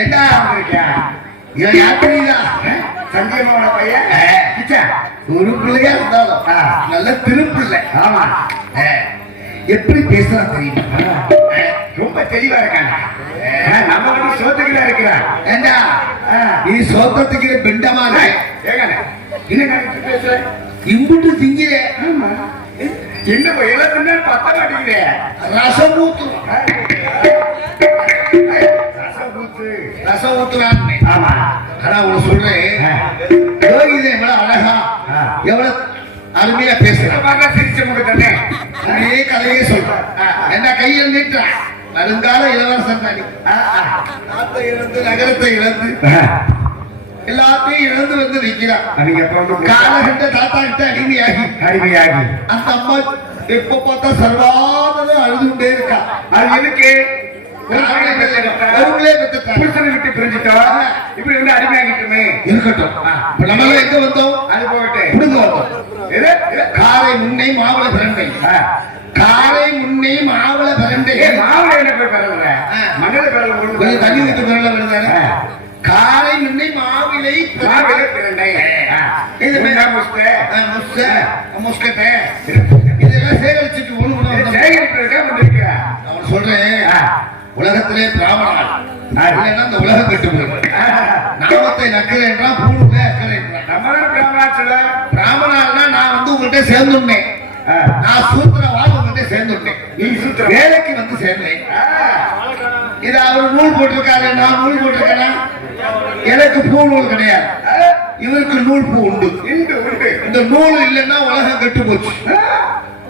என்ன இவன் யாத்திரிதான் சஞ்சயமாவோட பையன் ஒரு பிள்ளையா இருந்தாலும் நல்ல திருப்பிள்ளை. ஆமா, எப்படி பேசுறான் தெரியுமா? ரொம்ப தெளிவா இருக்காங்க. நம்ம வந்து சோத்துக்குள்ள இருக்கிறான். ஏண்டா நீ சோத்தத்துக்கிற பிண்டமா என்ன பேசுற? இம்புட்டு திங்கிற என்ன எல்லாத்துமே பத்த மாட்டேங்குதே. ரசம் ஊத்து ரசம் ஊத்துறான். ஆமா, ஆனா உன சொல்றேன், யோகிதை எவ்வளவு அழகா எவ்வளவு அருமையா பேசுறேன். சிரிச்ச முகத்தே அதே கதையே சொல்றேன். என்ன கையில் நீட்டுறான் வருங்கால இளவரசன் தானி. நாட்டை இழந்து நகரத்தை இழந்து எல்லாத்தையும் இழந்து வந்து நிற்கிறான். காலகட்ட தாத்தா கிட்ட அடிமையாகி அந்த அம்மா எப்ப பார்த்தா சர்வாதம் அழுதுண்டே இருக்கா. அது எனக்கு விட்டு பிரிஞ்சுட்டா இப்படி வந்து அடிமையாகிட்டுமே இருக்கட்டும். நம்ம எங்க வந்தோம்? அது போகட்டு காலை முன்னே மாவள பிரண்டை, காலை முன்னே மாவள பிரண்டை. மாவள என்ன போய் பெறல மங்கள பெறல கொஞ்சம் தண்ணி விட்டு பெறல வருதானே. காலை முன்னே மாவிலை பிரண்டை இதெல்லாம் சேகரிச்சுட்டு ஒண்ணு சேகரிப்பதற்காக வந்திருக்கிறேன். அவன் சொல்றேன், உலகத்திலே பிராமணன் இல்லைன்னா இந்த உலகம் கெட்டு போயிடும். நாமத்தை நக்கிறேன்றா பூணுவே அக்கறைன்றான். நம்மளும் பிராமணாச்சுல பிராமணால்னா நான் வந்து உங்கள்கிட்ட சேர்ந்துட்டேன். நான் சூத்திரவாள் உங்கள்கிட்ட சேர்ந்துட்டேன். நீ சூத்திர வேலைக்கு வந்து சேர்ந்தேன். இது அவர் நூல் போட்டிருக்காரு, நான் நூல் போட்டிருக்கேனா? எனக்கு பூ நூல் கிடையாது, இவருக்கு நூல் பூ உண்டு. இந்த நூல் இல்லைன்னா உலகம் கெட்டு போச்சு.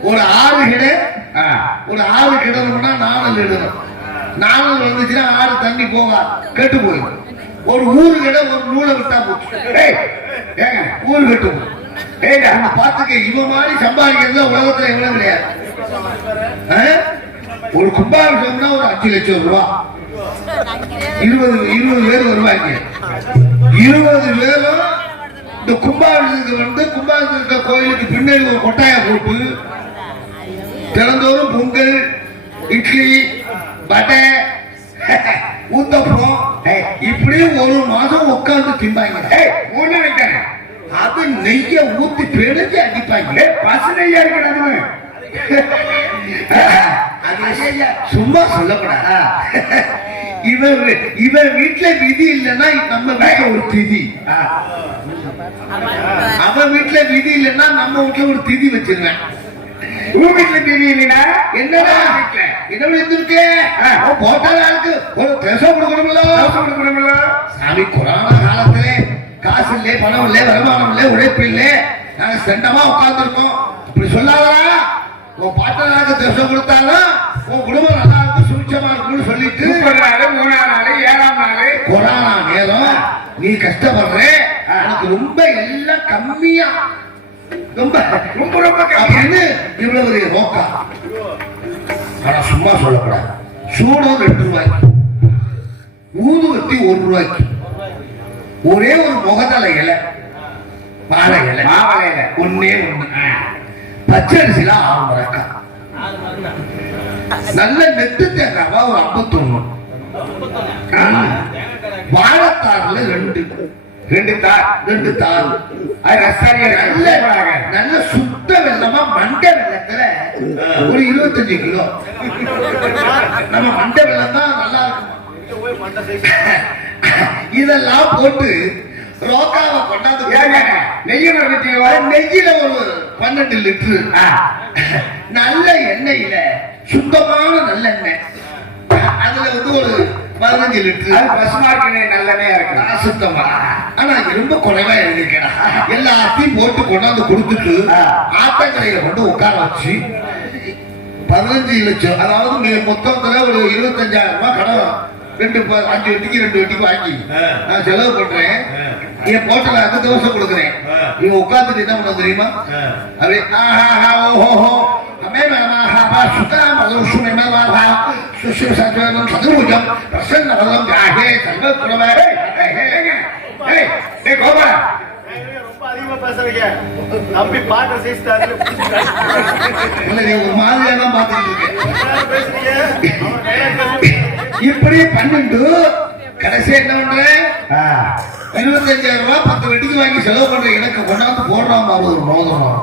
ஒரு ஆறு கிடணும்னா நாணல் இடணும். நாணல் வந்துச்சுன்னா ஆறு தண்ணி போகா கெட்டு போயிடும். ஒரு ஊரு கிட ஒரு நூலை விட்டா போச்சு, ஊரு கெட்டு போகும். பாத்துக்க, இவன் மாதிரி சம்பாதிக்கிறது உலகத்துல எவ்வளவு கிடையாது. ஒரு கும்பாபிஷேகம்னா ஒரு 5 லட்சம் ரூபாய், 20 பேர் வருவாங்க. 20 பேரும் இந்த கும்பாபிஷேகத்துக்கு வந்து கும்பாபிஷேக கோயிலுக்கு பின்னாடி ஒரு கொட்டாய போட்டு தினந்தோறும் பொங்கல், இட்லி, வடை, ஊத்தப்பம் இப்படி ஒரு மாசம் உட்கார்ந்து திம்பாங்க. அது நெய்ய ஊத்தி பெருஞ்சு அடிப்பாங்க. பசு நெய்யா இருக்கிறாங்க. சும்மா சொல்லக்கூடாதா? இவன் வீட்டுல விதி இல்லைன்னா நம்ம வீட்டுல ஒரு திதி, அவன் வீட்டுல விதி இல்லைன்னா நம்ம வீட்டுல ஒரு திதி வச்சிருவேன். வீட்டுல திதி இல்லைன்னா என்னடா என்ன இருந்திருக்கு? போட்டால ஆளுக்கு ஒரு தேசம் கொடுக்கணும்ல. சாமி கொரோனா காலத்திலே காசு இல்லை, பணம் இல்லை, வருமானம் இல்லை, உழைப்பு இல்லை, நாங்க செண்டமா உட்கார்ந்து இருக்கோம். இப்படி சொல்லாதா? உன் பாட்டனாக்கு தேசம் கொடுத்தாலும் உன் குடும்பம் நல்லா இருக்கும், சுபிட்சமா இருக்கும்னு சொல்லிட்டு 3ஆம் நாள் 7ஆம் நாள் கொரோனா நேரம் நீ கஷ்டப்படுற. எனக்கு ரொம்ப எல்லாம் கம்மியா, ரொம்ப ரொம்ப ரொம்ப கம்மின்னு இவ்வளவு ஒரு நோக்கா. ஆனா சும்மா சொல்லக்கூடாது. சூடம் 2 ரூபாய்க்கு, ஊதுவத்தி 1 ரூபாய்க்கு, ஒரே ஒரு முகதலை இலை, வாழை இலை, ஒன்னே ஒண்ணு, பச்சரிசில 6 மரக்கா, நல்ல நெட்டு தேங்காவா ஒரு 51, வாழைத்தாறுல 2 தார், நல்ல சுத்த வெள்ளமா மண்டை வெள்ளத்துல ஒரு 25 கிலோ. நம்ம மண்டை வெள்ளம் தான் நல்லா இருக்கும். இதெல்லாம் போட்டு ரோக்காவை கொண்டாந்து நெய்யில ஒரு 12 லிட்டரு நல்ல எண்ணெயில, சுத்தமான நல்லெண்ணெய், அதுல வந்து ஒரு 15 லிட்டர் நல்லெண்ணெயா இருக்கு, சுத்தமா. ஆனா ரொம்ப குறைவா எழுதிருக்கேன். எல்லாத்தையும் போட்டு கொண்டாந்து கொடுத்துட்டு ஆத்தங்கரையில கொண்டு உட்கார வச்சு 15 லட்சம், அதாவது மொத்தத்துல ஒரு 25,000 ரூபாய் கடன் 5 வட்டிக்கு வாங்கி நான் செலவு பண்றேன். என் போட்டல அந்த தோசை கொடுக்குறேன். இவன் உட்கார்ந்துட்டு என்ன பண்ண தெரியுமா? அப்படியே இப்படி 12 கடைசி என்ன பண்றேன் 25,000 ரூபாய் 10 வெட்டிக்கு வாங்கி செலவு பண்ற எனக்கு கொண்டாந்து போடுறாம ஒரு மோதிரம்.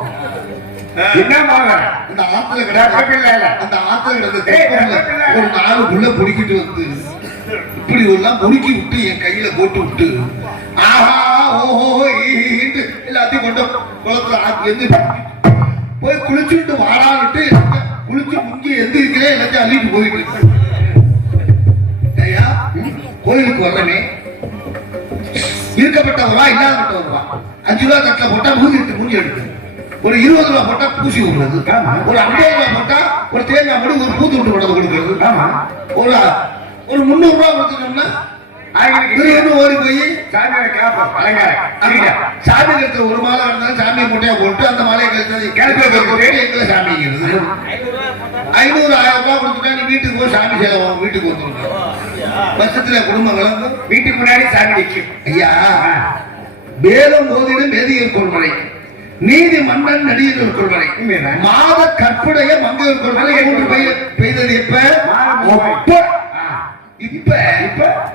என்ன மோதிரம்? அந்த ஆத்துல கிடையாது, அந்த ஆத்துல கிடந்த ஒரு 4 புள்ள பொடிக்கிட்டு வந்து இப்படி எல்லாம் பொறுக்கி விட்டு என் கையில போட்டு விட்டு ஆஹா ஓஹோ எல்லாத்தையும் கொண்ட குளத்துல எந்த போய் குளிச்சுட்டு வாடான்ட்டு குளிச்சு முங்கி எந்திரிக்கிறேன் எல்லாத்தையும் அள்ளிட்டு போயிட்டு ஐயா கோயிலுக்கு வரமே இருக்கப்பட்டவரா இல்லாதப்பட்டவரா 5 ரூபா தட்டில போட்டா மூஞ்சி எடுத்து ஒரு 20 ரூபா போட்டா பூசி விடுறது, ஒரு 50 ரூபா போட்டா ஒரு தேங்காய் மணி ஒரு பூத்து விட்டு கொண்டு கொடுக்கறது, ஒரு 300 ரூபா கொடுத்துட்டோம்னா ஓடி போய் சாமி கழுத்துல ஒரு மாலை இருந்தாலும் சாமியை மூட்டையா போட்டு அந்த மாலையை கழுத்து எங்களை சாமிங்கிறது 500-1000 ரூபாய் கொடுத்துட்டா நீ வீட்டுக்கு போய் சாமி சேவை வீட்டுக்கு வந்துருக்க வருஷத்துல குடும்பங்களும் வீட்டுக்கு முன்னாடி சாமி நிற்கும். ஐயா வேதம் போதிடும் வேதியர் கொள்முறை நீதி மன்னன் நடிகர் கொள்முறை மாத கற்புடைய மங்கையர் கொள்முறை பெய்தது இப்ப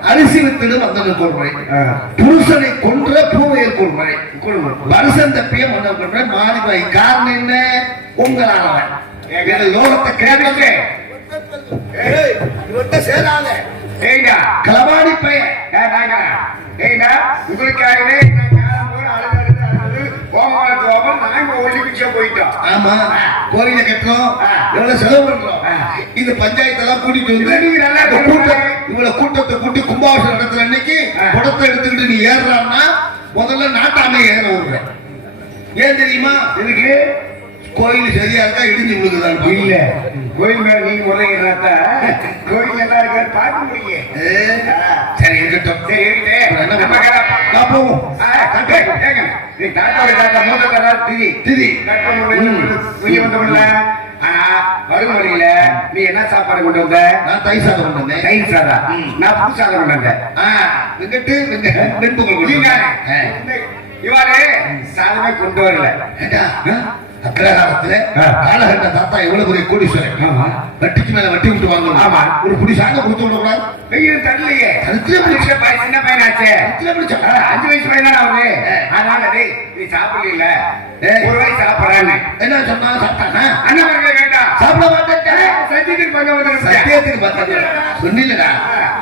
அரிசி வித்திடும் அந்த கொள்முறை புருஷனை கொன்ற பூவையர் கொள்முறை வருஷம் தப்பிய மன்னர் கொள்முறை மாறிவாய் காரணம் என்ன உங்களானவன் லோகத்தை கேட்க களவாடி பையன் உங்களுக்காகவே போயிட்டோம். ஆமா கோயில கட்டுறோம், எவ்வளவு செலவு பண்றோம். இந்த பஞ்சாயத்து எல்லாம் கூட்டிட்டு வந்து இவ்வளவு கூட்டத்தை கூட்டி கும்பாபிஷேகம் நடத்துற அன்னைக்கு குடத்தை எடுத்துக்கிட்டு நீ ஏறுறான்னா முதல்ல நாட்டாமை ஏற விடுற. ஏன் தெரியுமா? இதுக்கு கோயில் சரியா இருக்கா இடிஞ்சு விழுகுதான் இல்ல கோயில் மேல நீங்க முறையிடா கோயில் எல்லாம் இருக்க பார்க்க முடியும். சரி இருக்கட்டும், வறுமொழியில நீ என்ன சாப்பாடு கொண்டு வந்த? நான் தயிர் சாதம் கொண்டு வந்தேன். தயிர் சாதம் நான் புது சாதம் கொண்டு வந்தேன். இவாரு சாதமே கொண்டு வரல. அக்கிரகாலத்துல காலகட்ட தாத்தா எவ்வளவு பெரிய கோடீஸ்வரன், வட்டிக்கு மேல வட்டி விட்டு வாங்கணும். ஆமா ஒரு குடி சாங்க கொடுத்து விடக்கூடாது. வெயில் தரலையே, சின்ன பையனாச்சே, 5 வயசு பையன் தான் அவரு. அதனால நீ சாப்பிடல, ஒரு வயசு சாப்பிடறான்னு என்ன சொன்னா சாப்பிட்டானா? அண்ணன் வேண்டாம் சாப்பிட மாட்டேன். சத்தியத்துக்கு பக்கம் சத்தியத்துக்கு பார்த்தா சொன்னீங்களா?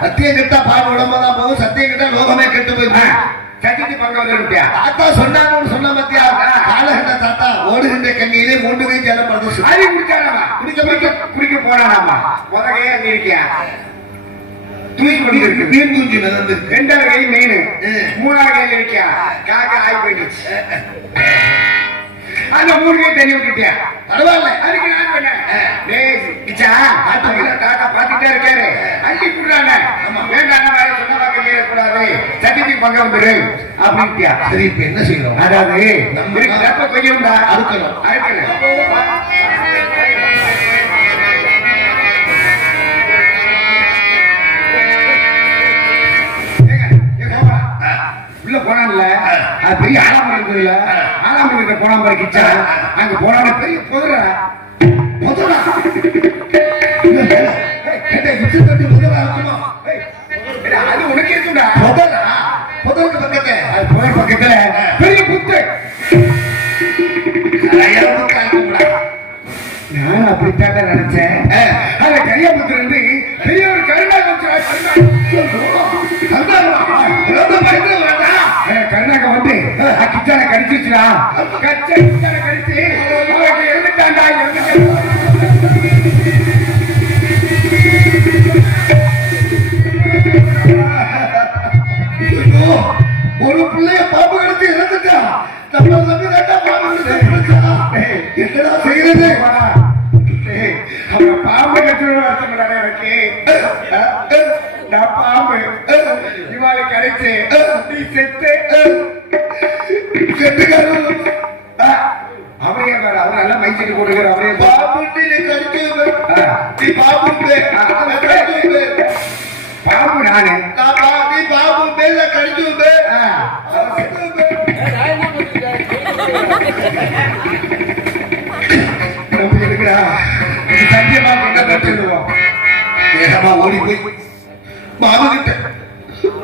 சத்தியம் கிட்டா பால் உடம்புதான் போகும், சத்தியம் கிட்டா லோகமே கெட்டு போய் சத்தியத்துக்கு பக்கம் தாத்தா சொன்னான்னு சொன்ன பத்தியா? காலகட்ட தாத்தா ஓடுகின்ற கங்கையிலே 3 கை ஜலம் படுத்து அடி குடிச்சாராமா, குடிக்க போறானாமா. முதலையே அங்க இருக்கியா தூக்கி கொண்டு மீன் குஞ்சு நடந்து 2வது கை மீன், 3வது கையில இருக்கியா காக்கா ஆகி போயிடுச்சு. அந்த 3 கை தண்ணி விட்டுட்டியா? பரவாயில்ல, அதுக்கு நான் பண்ணேன். தாத்தா பாத்துட்டே இருக்காரு, அள்ளி குடுறானே வேண்டாம் சொன்ன வாக்க மீற கூடாது, சட்டிக்கு பங்கு வந்துரு அப்படின்ட்டியா? சரி இப்ப என்ன செய்யணும்? அதாவது நம்ம கொஞ்சம் அறுக்கணும். உள்ள போனான்ல பெரிய ஆலாமரம் இருக்குதுல்ல, ஆலாமரத்தை போனா மாதிரி கிச்சா அங்க போனான பெரிய புதரா அது உனக்கு இருக்குடா. புதருக்கு பக்கத்துல புதர் பக்கத்துல பெரிய புத்து. நான் அப்படித்தான் நினைச்சேன். அந்த கையபுத்திர இருந்து பெரிய ஒரு கருணாக கருணாக வந்து கிச்சான கடிச்சிருச்சுடா. கிச்சான கடிச்சு எழுந்துட்டாண்டா. ஒரு பிள்ளைய பாம்பு கடிச்சு இறந்துட்டா. நம்ம தம்பி தாண்டா பாம்பு கடிச்சு என்னடா செய்யறது? அவன் பாம்பு கடிச்சு எனக்கு நான் பாம்பு இவாளை கடிச்சு நீ செத்து அவரே அவரெல்லாம் மைச்சிட்டு போட்டுக்கிற அவரே பாம்பு கடிச்சு நீ பாம்பு பாம்பு நானு நீ பாம்பு மேல கடிச்சு இருக்கிறா சத்தியமா என்ன கட்டிடுவோம். வேகமா ஓடி போய் மாமு கிட்ட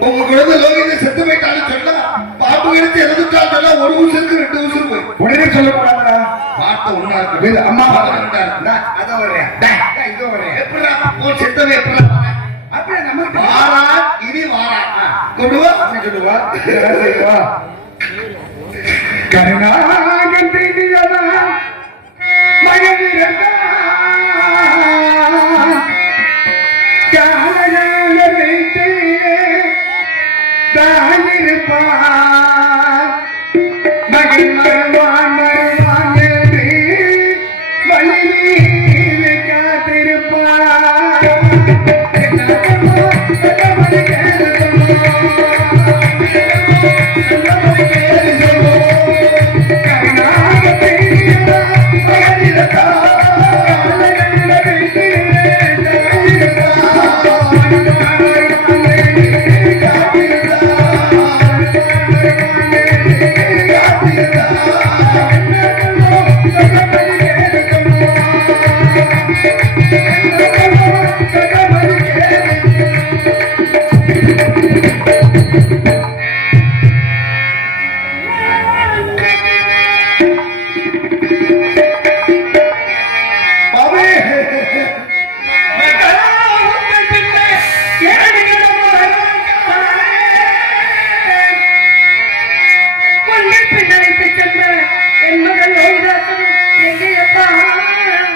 உங்க குழந்தை லோகிதை செத்து போயிட்டாலும் சொன்னா பாம்பு எடுத்து இறந்துட்டாலும் சொன்னா ஒரு ஊசருக்கு 2 ஊசரு போய் உடனே சொல்லக்கூடாதுடா. வார்த்தை ஒண்ணா இருக்கு. அம்மா ரெண்டா இருக்குதா? அதோ வரேன் இதோ வரேன். எப்படிடா உன் செத்தவை எப்படிடா அப்படியே நம்ம வாரா இனி வாரா கொண்டு வா சொல்லுவா செய்வா. கருணாகம் தெரியாதா மகனிரண்டா காலகால வைத்தே தாயிருப்பா